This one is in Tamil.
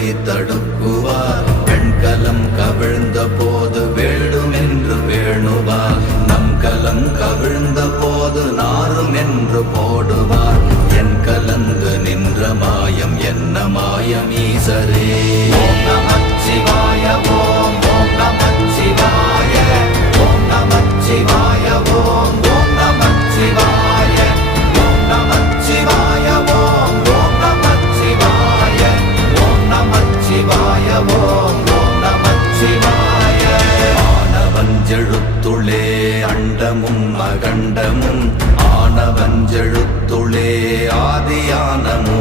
வெறுப்பை தடுக்குவார். பெண்கலம் கவிழ்ந்த போது வேண்டுமென்று வேணுவார். நம் கலம் கவிழ்ந்த போது நாரும் என்று போடுவார். என் கலந்து நின்ற மாயம் என்ன மாயம் ஈசரே. ஓம் நமச்சிவாய ஓம் ஓம் நமச்சிவாய ஓம் நமச்சிவாய ஓம் ஓம் நமச்சிவாய ஓம் நமச்சிவாய ஓம் ஓம் நமச்சிவாய ஓம் நமச்சிவாய ஓம் ஓம் நமச்சிவாய. ஆனவஞ்செழுத்துளே அண்டமும் அகண்டமும் ஆனவஞ்செழுத்துளே ஆதியானமும்